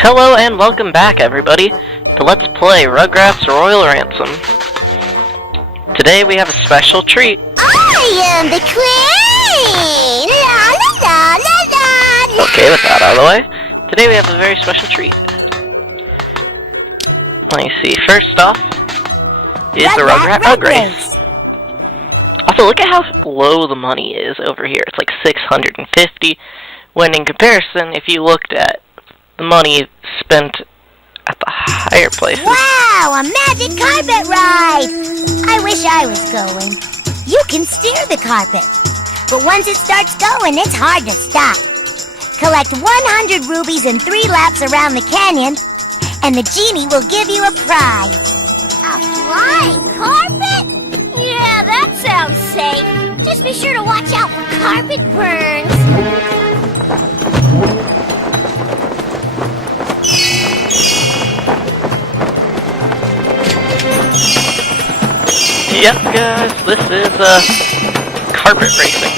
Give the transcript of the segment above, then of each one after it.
Hello and welcome back, everybody, to Let's Play Rugrats Royal Ransom. Today we have a special treat. I am the queen! La la la la la! Okay, with that out of the way, today we have a very special treat. Let me see, first off is the Rugrat Race. Also, look at how low the money is over here. It's like 650, when in comparison, if you looked at the money spent at the higher places. Wow, a magic carpet ride! I wish I was going. You can steer the carpet, but once it starts going, it's hard to stop. Collect 100 rubies in 3 laps around the canyon, and the genie will give you a prize. A flying carpet? Yeah, that sounds safe. Just be sure to watch out for carpet burns. Yep, guys, this is carpet racing.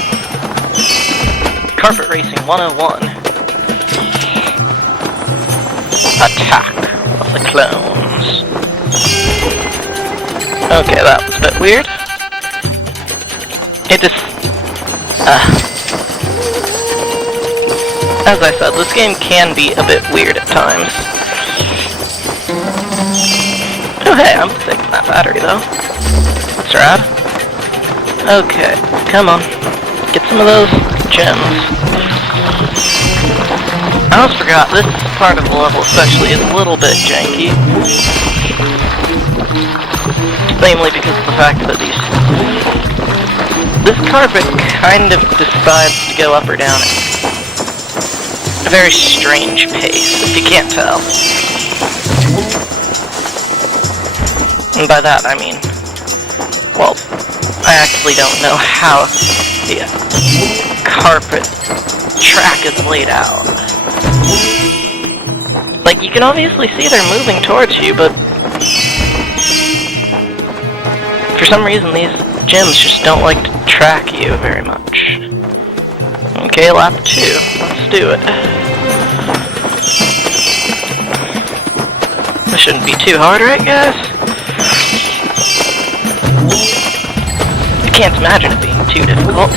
Carpet racing 101. Attack of the clones. Okay, that was a bit weird. It just... as I said, this game can be a bit weird at times. Oh hey, I'm taking that battery though. That's rad. Okay, come on. Get some of those gems. I almost forgot, this part of the level especially is a little bit janky. Mainly because of the fact that this carpet kind of decides to go up or down at a very strange pace, if you can't tell. And by that I mean, well, I actually don't know how the carpet track is laid out. Like, you can obviously see they're moving towards you, but for some reason these gems just don't like to track you very much. Okay, lap 2. Let's do it. This shouldn't be too hard, right, guys? I can't imagine it being too difficult.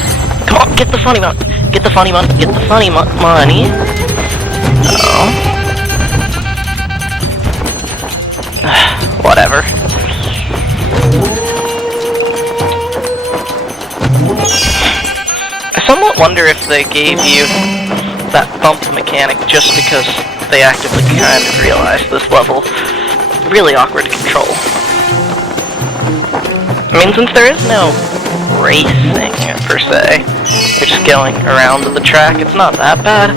Come on, get the funny money. Get the funny money. Get the funny money. Oh. Whatever. I somewhat wonder if they gave you that bump mechanic just because they actively kind of realized this level really awkward to control. I mean, since there is no racing, per se, you're just going around the track, it's not that bad.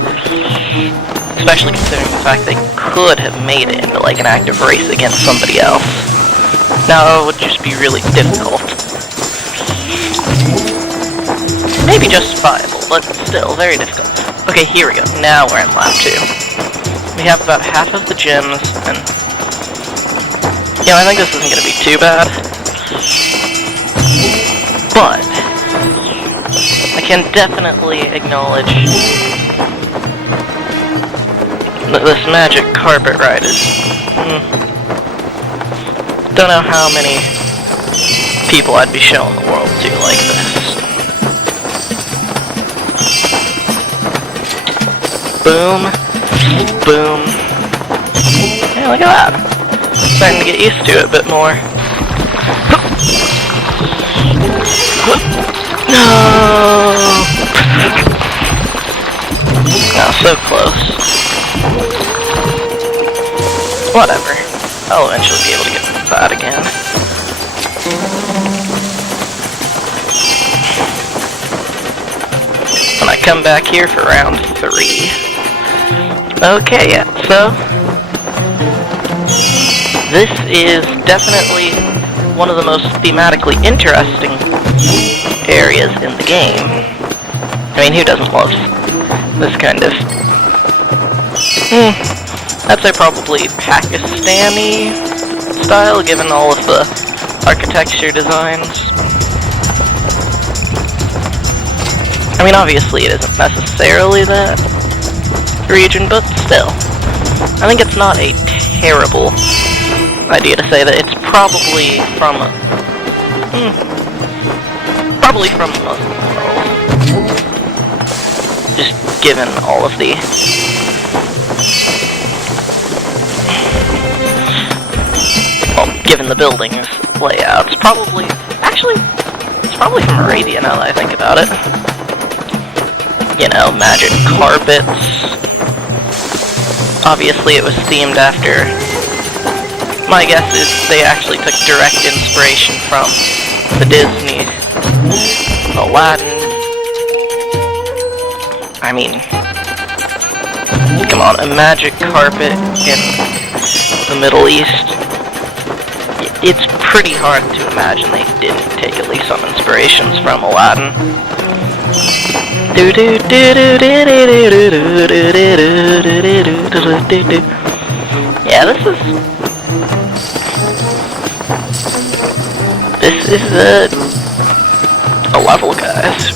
Especially considering the fact they could have made it into, like, an active race against somebody else. Now, it would just be really difficult. Maybe justifiable, but still, very difficult. Okay, here we go. Now we're in lap 2. We have about half of the gems, and... I think this isn't going to be too bad. But I can definitely acknowledge that this magic carpet ride is... don't know how many people I'd be showing the world to like this. Boom. Boom. Hey, look at that. Starting to get used to it a bit more. No! Oh, so close. Whatever. I'll eventually be able to get that again. When I come back here for round 3. Okay, yeah, so... this is definitely one of the most thematically interesting areas in the game. I mean, who doesn't love this kind of... I'd say probably Pakistani style, given all of the architecture designs. I mean, obviously it isn't necessarily that region, but still. I think it's not a terrible idea to say that it's probably from Muslim world. Just given all of the given the building's layout. It's probably from Arabia now that I think about it. You know, magic carpets. Obviously it was themed after, my guess is they actually took direct inspiration from the Disney Aladdin. I mean, come on, a magic carpet in the Middle East. It's pretty hard to imagine they didn't take at least some inspirations from Aladdin. Yeah, this is a level, guys.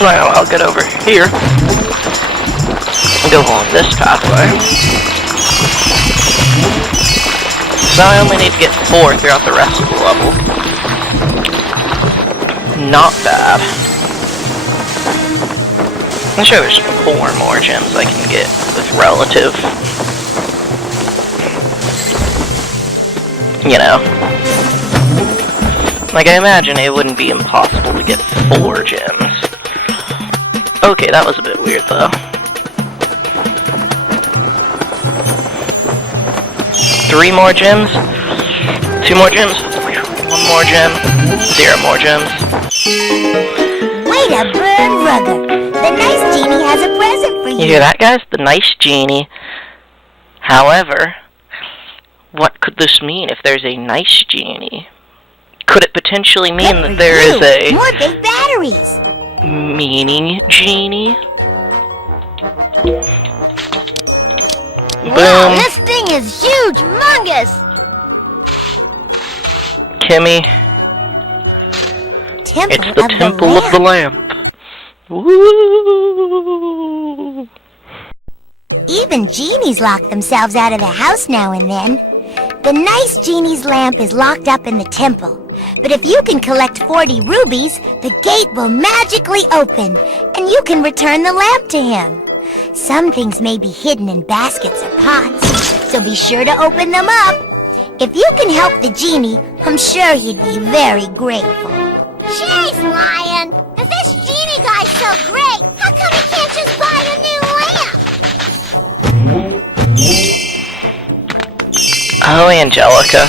Well, I'll get over here and go along this pathway. So I only need to get 4 throughout the rest of the level. Not bad. I'm sure there's 4 more gems I can get with relative, you know. Like, I imagine it wouldn't be impossible to get 4 gems. Okay, that was a bit weird, though. 3 more gems, 2 more gems, 1 more gem, 0 more gems. Way to burn, Rugger! The nice genie has a present for you. You hear that, guys? The nice genie. However, what could this mean if there's a nice genie? Could it potentially mean that there is a more big batteries? Meaning genie? Wow, this thing is huge, humongous! Kimmy, it's the Temple of the Lamp. Woo! Even genies lock themselves out of the house now and then. The nice genie's lamp is locked up in the temple. But if you can collect 40 rubies, the gate will magically open, and you can return the lamp to him. Some things may be hidden in baskets or pots, so be sure to open them up. If you can help the genie, I'm sure he'd be very grateful. Jeez, Lion! If this genie guy's so great, how come he can't just buy a new lamp? Oh, Angelica.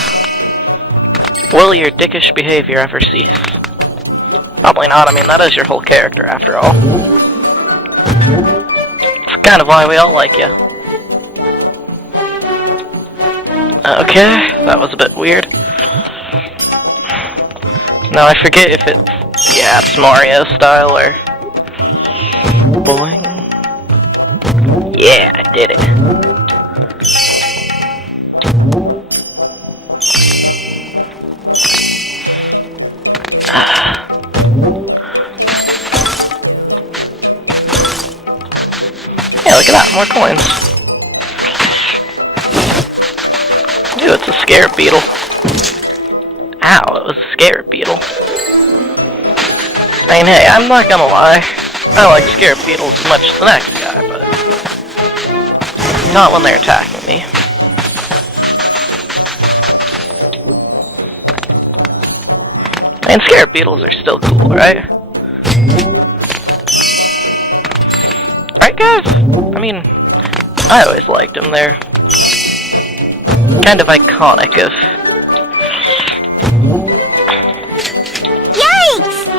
Will your dickish behavior ever cease? Probably not. I mean, that is your whole character, after all. It's kind of why we all like you. Okay, that was a bit weird. Now I forget if it's... yeah, it's Mario style or... boing. Yeah, I did it. Yeah, look at that, more coins. Ooh, it's a scarab beetle. Ow, it was a scarab beetle. I mean, hey, I'm not gonna lie. I like scarab beetles as much as the next guy, but... not when they're attacking me. And scarab beetles are still cool, right? Right, guys? I mean, I always liked them. They're kind of iconic of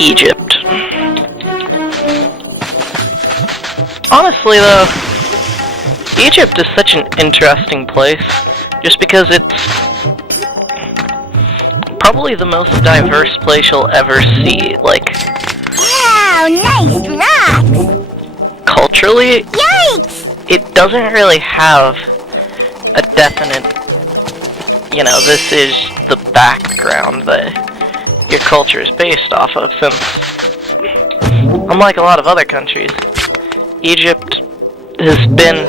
Egypt. Honestly, though, Egypt is such an interesting place, just because it's probably the most diverse place you'll ever see. Like, wow, nice rocks! Culturally, yikes! It doesn't really have a definite, you know, this is the background that your culture is based off of, since unlike a lot of other countries, Egypt has been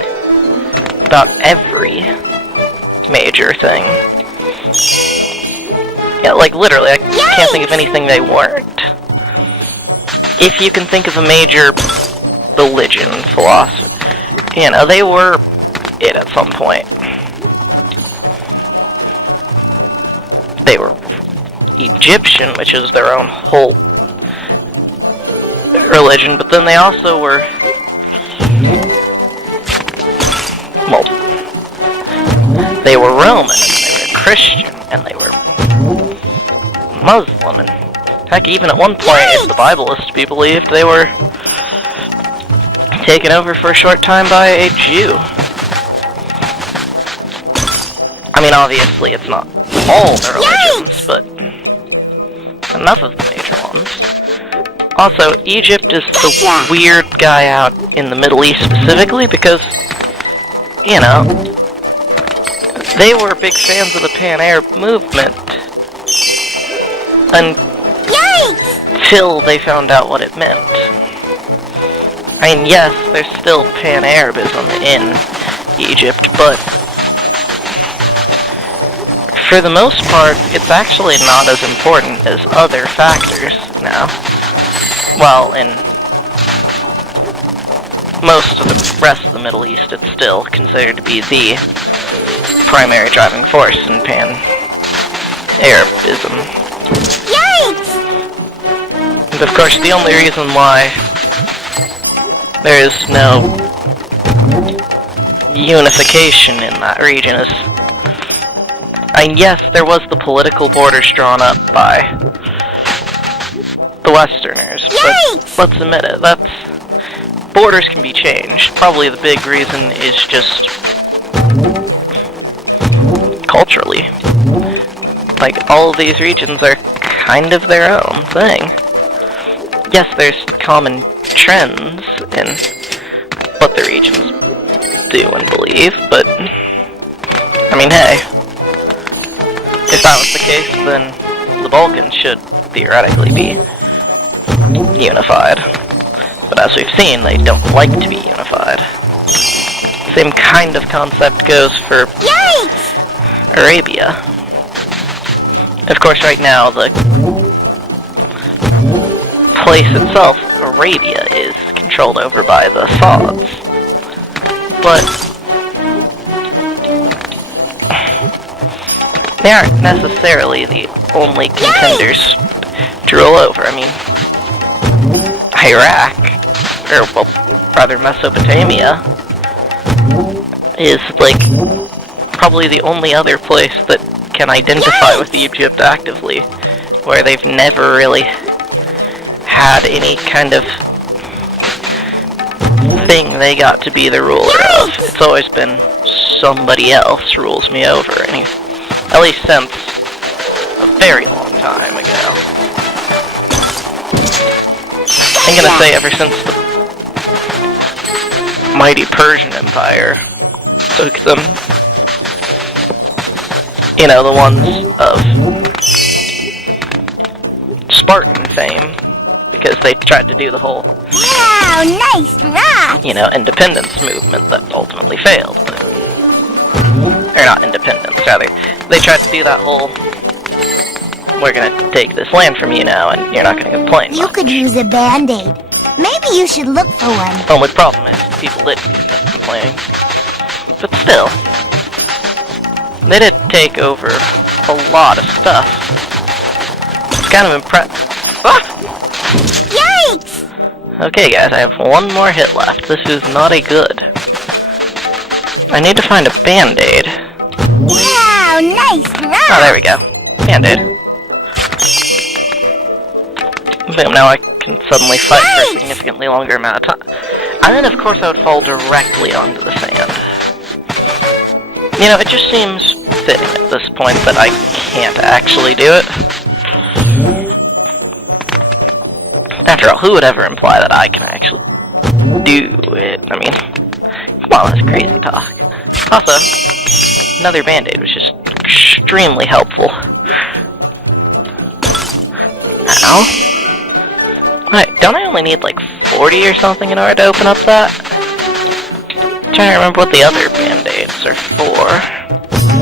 about every major thing. Yeah, like literally, I can't think of anything they weren't. If you can think of a major religion, philosophy, you know, they were it at some point. They were Egyptian, which is their own whole religion, but then they also were, well, they were Roman, and they were Christian, and they were Muslim, and heck, even at one point, if the Bible is to be believed, they were taken over for a short time by a Jew. I mean, obviously, it's not all the religions, but enough of the major ones. Also, Egypt is the weird guy out in the Middle East specifically because, you know, they were big fans of the Pan-Arab movement until they found out what it meant. I mean, yes, there's still Pan-Arabism in Egypt, but for the most part, it's actually not as important as other factors now. Well, in most of the rest of the Middle East, it's still considered to be the primary driving force in Pan-Arabism. Yikes! And of course, the only reason why there is no unification in that region is, I mean, yes, there was the political borders drawn up by the Westerners, but let's admit it, borders can be changed. Probably the big reason is just culturally. Like, all of these regions are kind of their own thing. Yes, there's common trends in what the regions do and believe, but I mean, hey, if that was the case, then the Balkans should theoretically be unified. But as we've seen, they don't like to be unified. Same kind of concept goes for Arabia. Of course, right now, the place itself, Arabia, is controlled over by the Sauds. But they aren't necessarily the only contenders to rule over. I mean, Iraq, or well, rather Mesopotamia, is like probably the only other place that can identify with Egypt actively, where they've never really had any kind of thing they got to be the ruler of. It's always been somebody else rules me over, at least since a very long time ago. I'm gonna say ever since the mighty Persian Empire took them. You know, the ones of Spartan fame, because they tried to do the whole, wow, nice rock! you know, independence movement that ultimately failed. But, or not independence, rather. They tried to do that whole, we're gonna take this land from you now, and you're not gonna complain You much. could use a Band-Aid. Maybe you should look for one. The only problem is people did end up complaining. But still, they did take over a lot of stuff. It's kind of impressive. Ah! Yikes! Okay guys, I have one more hit left. This is not a good. I need to find a Band-Aid. Wow, nice rock! Oh, there we go. Band-Aid. Boom, now I can suddenly fight for a significantly longer amount of time. And then of course I would fall directly onto the sand. You know, it just seems fitting at this point that I can't actually do it. After all, who would ever imply that I can actually do it? I mean, come on, that's crazy talk. Also, another Band-Aid was just extremely helpful. Ow. Wait, don't I only need like 40 or something in order to open up that? I'm trying to remember what the other band-aids are for.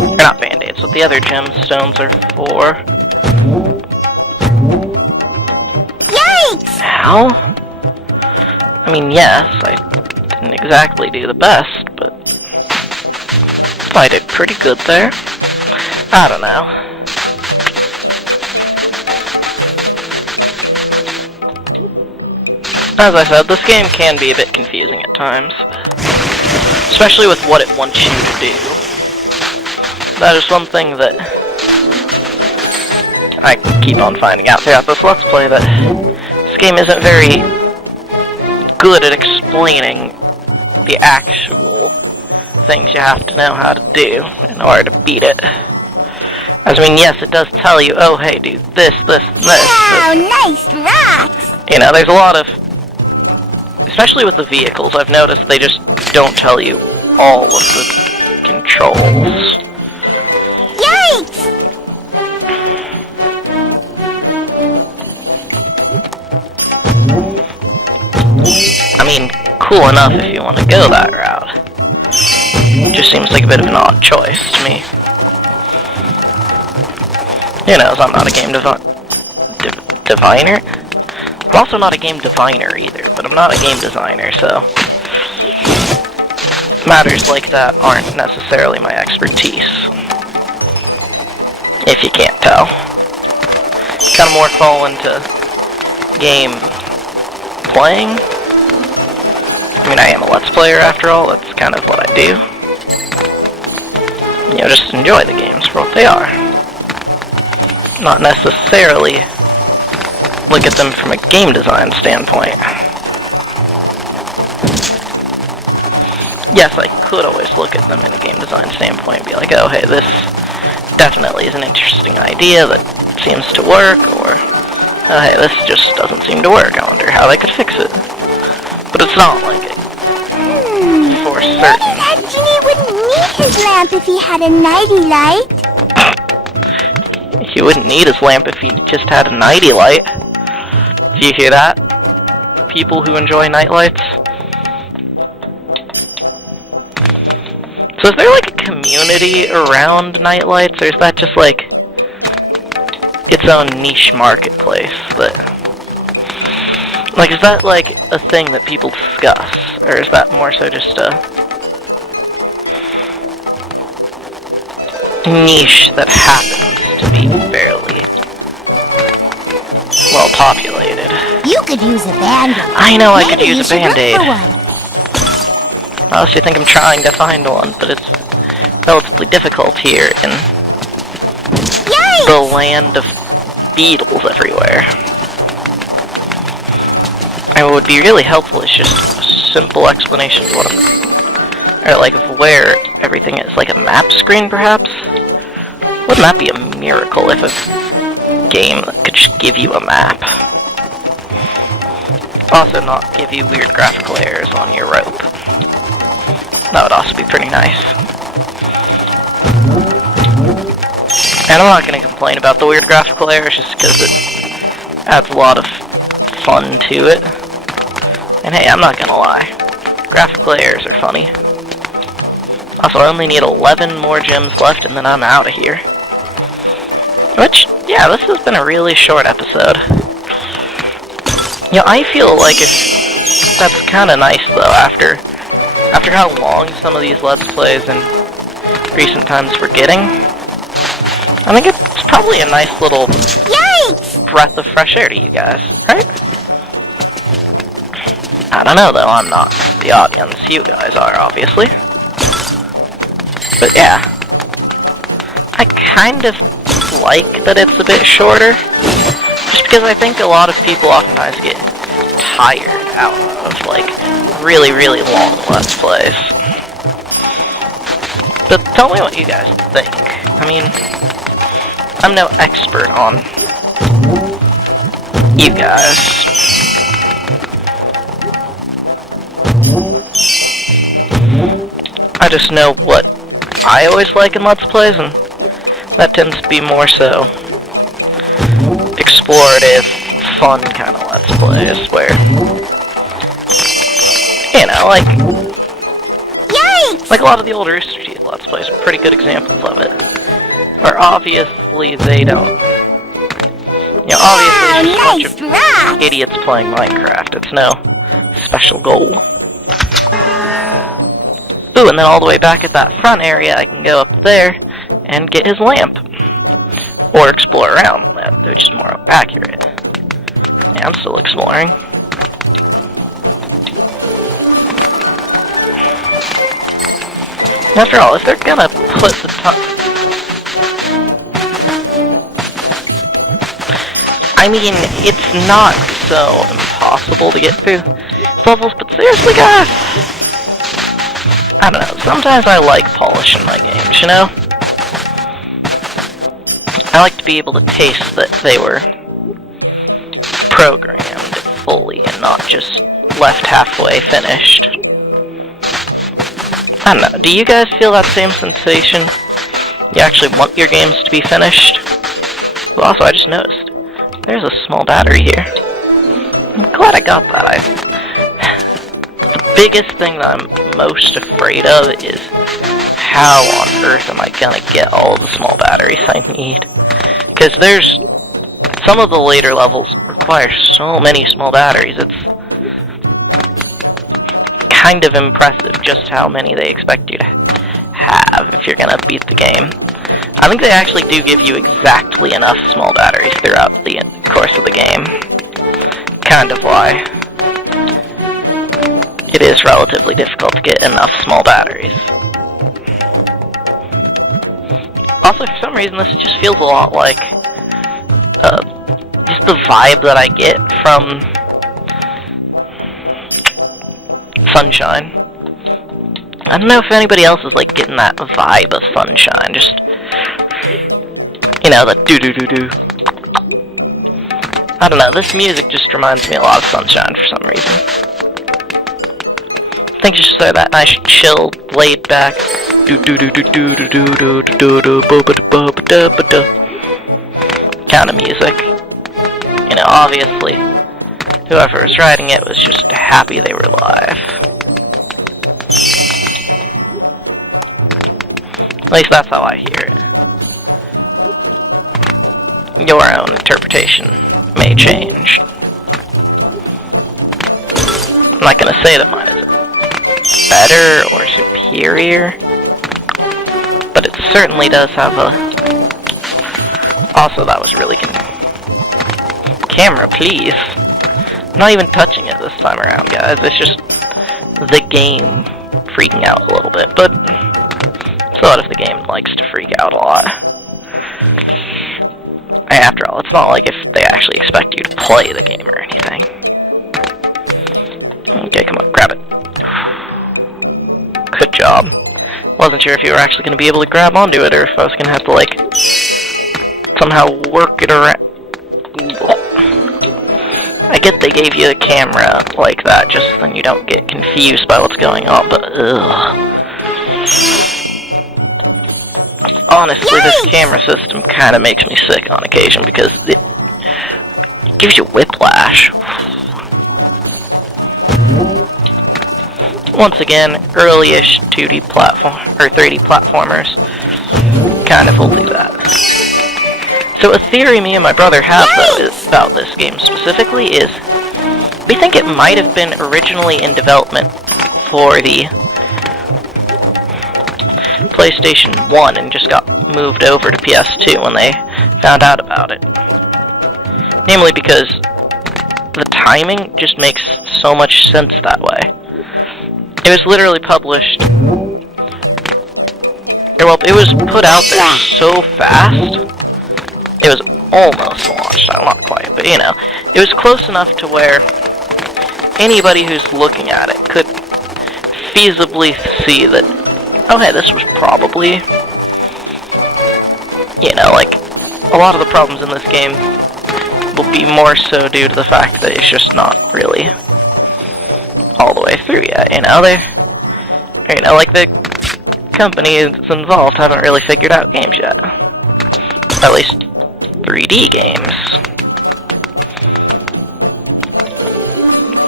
Or not band-aids, what the other gemstones are for. Yikes! How? I mean, yes, I didn't exactly do the best, but I did pretty good there. I don't know. As I said, this game can be a bit confusing at times. Especially with what it wants you to do. That is one thing that I keep on finding out throughout this Let's Play, that this game isn't very good at explaining the actual things you have to know how to do in order to beat it. As I mean, yes, it does tell you, oh hey, do this, this, and this. Wow, nice rocks! You know, there's a lot of, especially with the vehicles, I've noticed they just don't tell you all of the controls. Yikes! I mean, cool enough if you want to go that route. It just seems like a bit of an odd choice to me. Who knows, I'm not a game diviner? I'm also not a game diviner either, but I'm not a game designer, so matters like that aren't necessarily my expertise. If you can't tell. Kind of more fall into game playing. I mean, I am a Let's Player after all, that's kind of what I do. You know, just enjoy the games for what they are. Not necessarily look at them from a game design standpoint. Yes, I could always look at them in a game design standpoint and be like, oh hey, this definitely is an interesting idea that seems to work, or oh hey, this just doesn't seem to work, I wonder how they could fix it. But it's not like it. For certain. Maybe that genie wouldn't need his lamp if he had a nighty light. He wouldn't need his lamp if he just had a nighty light. Do you hear that? People who enjoy nightlights? So is there like a community around nightlights, or is that just like its own niche marketplace that... Like, is that like a thing that people discuss, or is that more so just a niche that happens to be fairly well populated? You could use a band-aid. I know I could Maybe use a you should look band-aid. for one. Unless you think I'm trying to find one, but it's relatively difficult here in Yikes! the land of beetles everywhere. And what would be really helpful is just a simple explanation of what or like of where everything is, like a map screen perhaps? Wouldn't that be a miracle if a game could just give you a map? Also not give you weird graphical errors on your rope. That would also be pretty nice. And I'm not going to complain about the weird graphical errors just because it adds a lot of fun to it. And hey, I'm not going to lie. Graphical errors are funny. Also, I only need 11 more gems left and then I'm out of here. Which, yeah, this has been a really short episode. You know, I feel like that's kind of nice though, after how long some of these Let's Plays in recent times we're getting. I think it's probably a nice little Yikes! breath of fresh air to you guys, right? I don't know though, I'm not the audience, you guys are obviously. But yeah, I kind of like that it's a bit shorter, just because I think a lot of people oftentimes get tired out of like really, really long Let's Plays. But tell me what you guys think. I mean, I'm no expert on you guys. I just know what I always like in Let's Plays, and that tends to be more so explorative, fun kind of Let's Plays where, you know, like a lot of the older Rooster Teeth Let's Plays are pretty good examples of it. Where obviously they don't, you know, obviously it's just a bunch of idiots playing Minecraft. It's no special goal. Ooh, and then all the way back at that front area, I can go up there and get his lamp. Or explore around the lamp, which is more accurate. Yeah, I'm still exploring. After all, if they're gonna put the I mean, it's not so impossible to get through levels, but seriously, guys, I don't know, sometimes I like polishing my games, you know? I like to be able to taste that they were programmed fully and not just left halfway finished. I don't know, do you guys feel that same sensation? You actually want your games to be finished? Well, also, I just noticed, there's a small battery here. I'm glad I got that. The biggest thing that I'm most afraid of is how on earth am I gonna get all of the small batteries I need? Because there's some of the later levels require so many small batteries, it's kind of impressive just how many they expect you to have if you're gonna beat the game. I think they actually do give you exactly enough small batteries throughout the course of the game. Kind of why it is relatively difficult to get enough small batteries. Also, for some reason, this just feels a lot like just the vibe that I get from Sunshine. I don't know if anybody else is like getting that vibe of Sunshine, just, you know, the do-do-do-do. I don't know, this music just reminds me a lot of Sunshine for some reason. I think just so that nice, chill, laid back, do-do-do-do-do-do-do-do-do-do-do-do-do-do kind of music. You know, obviously, whoever was writing it was just happy they were live. At least that's how I hear it. Your own interpretation may change. I'm not gonna say that mine is better or superior, but it certainly does have a... Also, that was really Camera, please. I'm not even touching it this time around, guys. It's just the game freaking out a little bit, but so what if the game likes to freak out a lot? After all, it's not like if they actually expect you to play the game or anything. Okay, come on, grab it. Good job. Wasn't sure if you were actually going to be able to grab onto it, or if I was going to have to, like, somehow work it around. I get they gave you a camera like that, just so you don't get confused by what's going on, but ugh. Honestly, this camera system kind of makes me sick on occasion because it gives you whiplash. Once again, early-ish 2D platform or 3D platformers kind of will do that. So a theory me and my brother have though about this game specifically is we think it might have been originally in development for the PlayStation 1 and just got moved over to PS2 when they found out about it. Namely because the timing just makes so much sense that way. It was literally published... Well, it was put out there so fast, it was almost launched, not quite, but you know, it was close enough to where anybody who's looking at it could feasibly see that, oh hey, this was probably, you know, like, a lot of the problems in this game will be more so due to the fact that it's just not really all the way through yet, you know, you know, like, the companies involved haven't really figured out games yet. At least 3D games.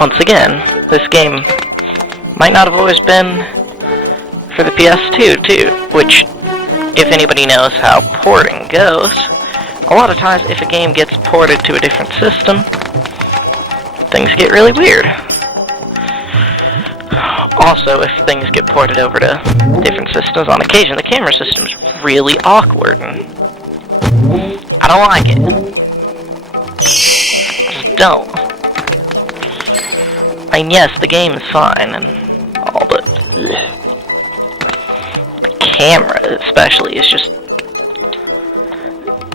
once again, this game might not have always been for the PS2 too, which, if anybody knows how porting goes, a lot of times if a game gets ported to a different system, things get really weird. Also, if things get ported over to different systems on occasion, the camera system's really awkward, and I don't like it. Just don't. I mean, yes, the game is fine and all, but the camera, especially, is just...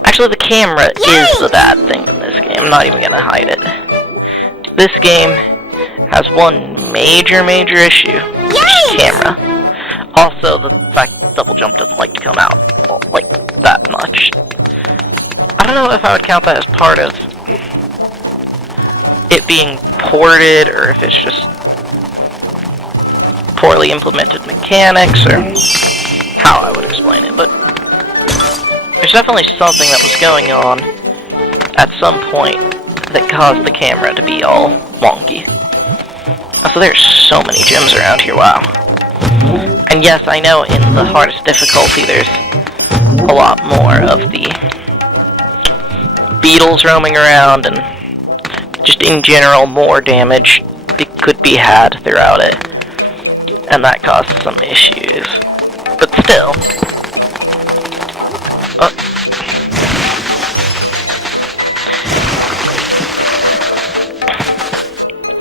Actually, the camera is the bad thing in this game. I'm not even gonna hide it. This game has one major issue. Camera. Also, the fact that double jump doesn't like to come out like that much. I don't know if I would count that as part of it being ported, or if it's just poorly implemented mechanics, or how I would explain it, but there's definitely something that was going on at some point that caused the camera to be all wonky. Also, there's so many gyms around here, wow. And yes, I know in the hardest difficulty there's a lot more of the beetles roaming around, and just in general more damage that could be had throughout it. And that caused some issues. But still.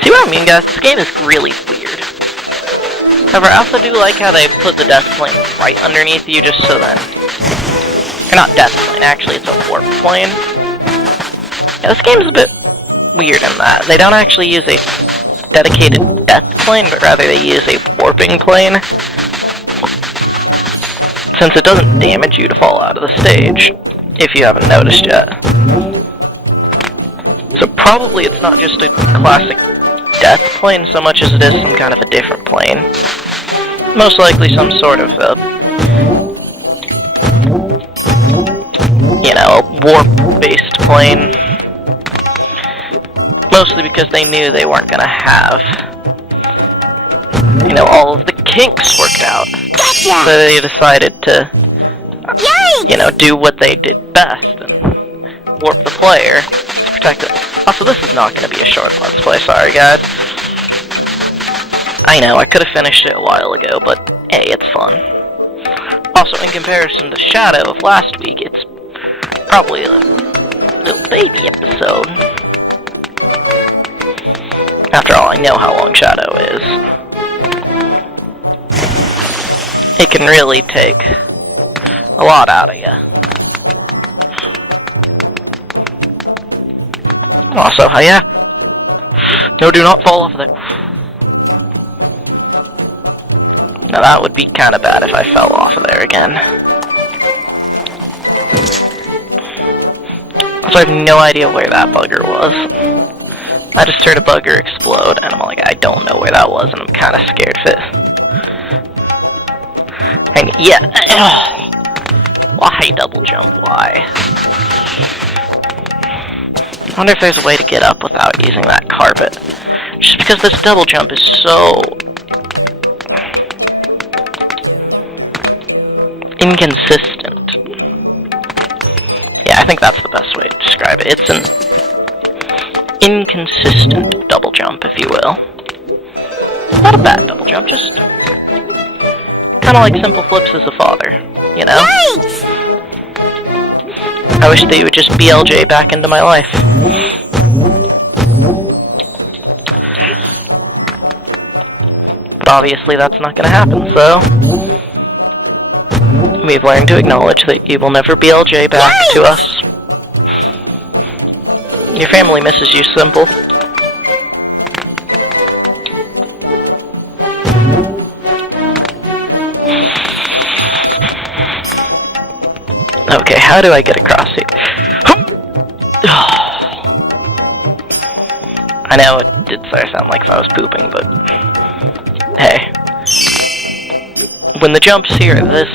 See what I mean, guys? This game is really weird. However, I also do like how they put the death plane right underneath you, just so then... Or not death plane, actually, it's a warp plane. Yeah, this game's a bit weird in that. They don't actually use a dedicated death plane, but rather they use a warping plane. Since it doesn't damage you to fall out of the stage, if you haven't noticed yet. So probably it's not just a classic death plane so much as it is some kind of a different plane. Most likely some sort of a warp-based plane. Mostly because they knew they weren't gonna have, all of the kinks worked out. Gotcha! So they decided to, do what they did best and warp the player to protect it. Also, this is not gonna be a short Let's Play, sorry guys. I know, I could have finished it a while ago, but hey, it's fun. Also, in comparison to Shadow of last week, it's probably a little baby episode. After all, I know how long Shadow is. It can really take a lot out of you. Also, yeah. No, do not fall off of there. Now that would be kind of bad if I fell off of there again. Also, I have no idea where that bugger was. I just heard a bugger explode, and I'm like, I don't know where that was, and I'm kind of scared of it. And yeah, why double jump? Why? I wonder if there's a way to get up without using that carpet. Just because this double jump is so inconsistent. Yeah, I think that's the best way to describe it. It's an inconsistent double jump, if you will. Not a bad double jump, just kind of like Simple Flips as a father, you know? Yikes! I wish they would just BLJ back into my life. But obviously that's not gonna happen, so we've learned to acknowledge that you will never BLJ back to us. Your family misses you, Simple. Okay, how do I get across here? I know it did sort of sound like if I was pooping, but hey. When the jumps here are this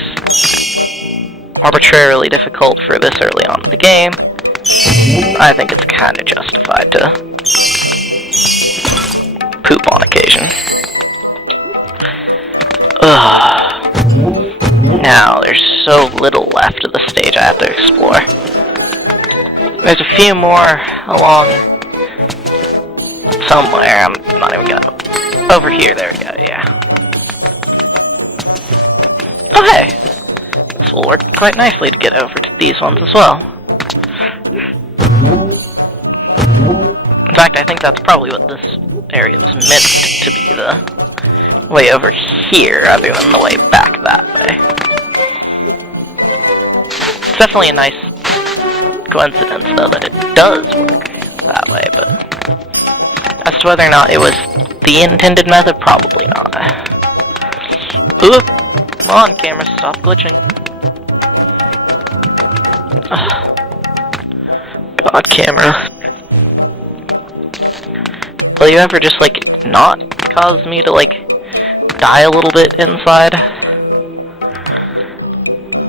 arbitrarily difficult for this early on in the game, I think it's kind of justified to now, there's so little left of the stage I have to explore. There's a few more along somewhere. I'm not even gonna... Over here, there we go, yeah. Oh, hey! This will work quite nicely to get over to these ones as well. In fact, I think that's probably what this area was meant to be, the way over here, rather than the way back that way. It's definitely a nice coincidence, though, that it does work that way, but as to whether or not it was the intended method, probably not. Ooh! Come on, camera, stop glitching. Ugh. God, camera. Will you ever just, like, not cause me to, like, die a little bit inside?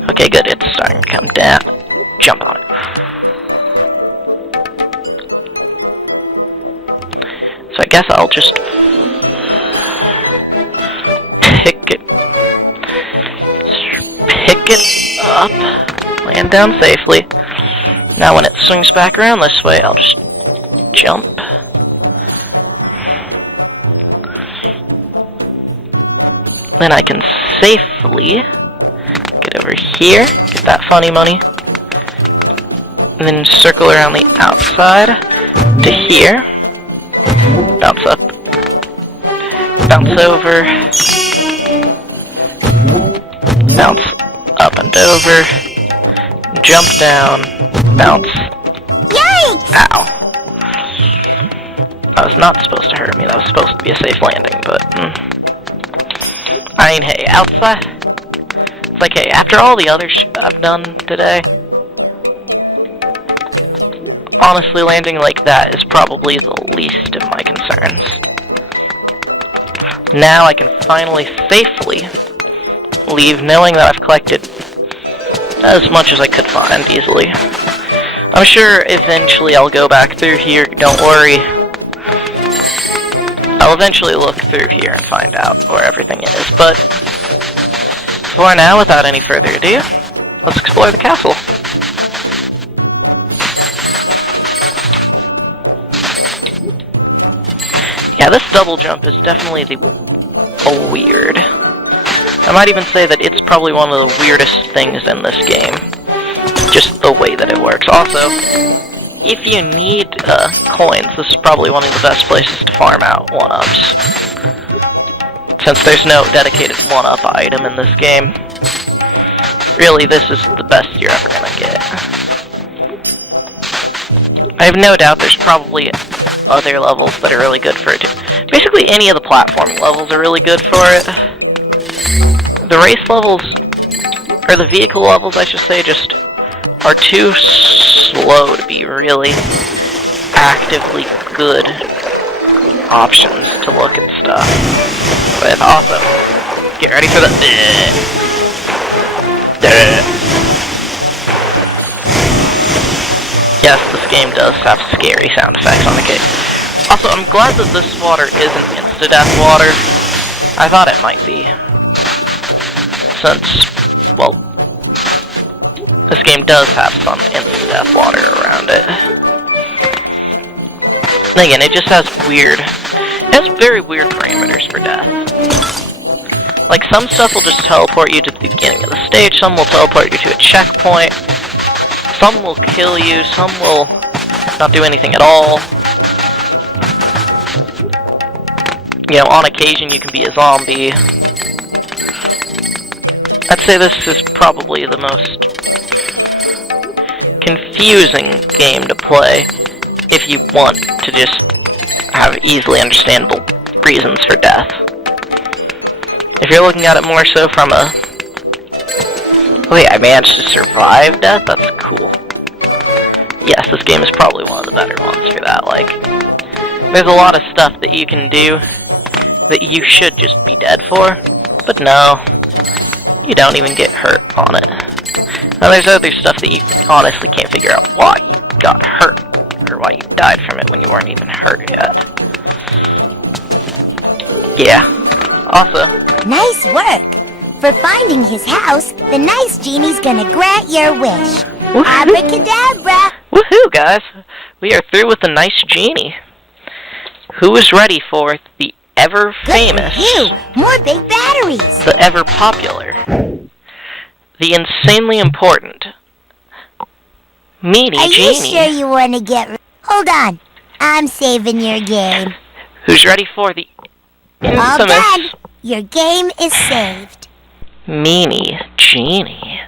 Okay, good, it's starting to come down. Jump on it. So I guess I'll just pick it up, land down safely. Now when it swings back around this way, I'll just jump. Then I can safely get over here, get that funny money, and then circle around the outside to here, bounce up, bounce over, bounce up and over, jump down, bounce. Yikes! Ow. That was not supposed to hurt me, that was supposed to be a safe landing, but... I mean, hey, outside... It's like, hey, after all the other I've done today... Honestly, landing like that is probably the least of my concerns. Now I can finally safely leave knowing that I've collected as much as I could find easily. I'm sure eventually I'll go back through here, don't worry. I'll eventually look through here and find out where everything is, but for now, without any further ado, let's explore the castle. Yeah, this double jump is definitely weird. I might even say that it's probably one of the weirdest things in this game. Just the way that it works. Also, if you need coins, this is probably one of the best places to farm out 1-ups. Since there's no dedicated 1-up item in this game. Really, this is the best you're ever gonna get. I have no doubt there's probably other levels that are really good for it. Basically, any of the platforming levels are really good for it. The race levels, or the vehicle levels, I should say, just are too slow to be really actively good options to look at stuff. But also, get ready for the... Yes, this game does have scary sound effects on the case. Also, I'm glad that this water isn't insta-death water. I thought it might be. Since, well, this game does have some insta-death water around it. And again, it just has very weird parameters for death. Like, some stuff will just teleport you to the beginning of the stage, some will teleport you to a checkpoint, some will kill you, some will not do anything at all. You know, on occasion you can be a zombie. I'd say this is probably the most confusing game to play if you want to just have easily understandable reasons for death. If you're looking at it more so from a, wait, I managed to survive death? That's cool. Yes, this game is probably one of the better ones for that. Like, there's a lot of stuff that you can do that you should just be dead for, but no, you don't even get hurt on it. Now there's other stuff that you honestly can't figure out why you got hurt, or why you died from it when you weren't even hurt yet. Yeah. Also, Nice work. For finding his house, the nice genie's gonna grant your wish. Woohoo. Abracadabra! Woohoo, guys! We are through with the nice genie. Who is ready for the ever famous, Good for you! More big batteries! the ever popular, the insanely important Meanie Are you Genie? sure you want to get... Hold on. I'm saving your game. Who's ready for the All infamous done. Your game is saved. Meanie Genie?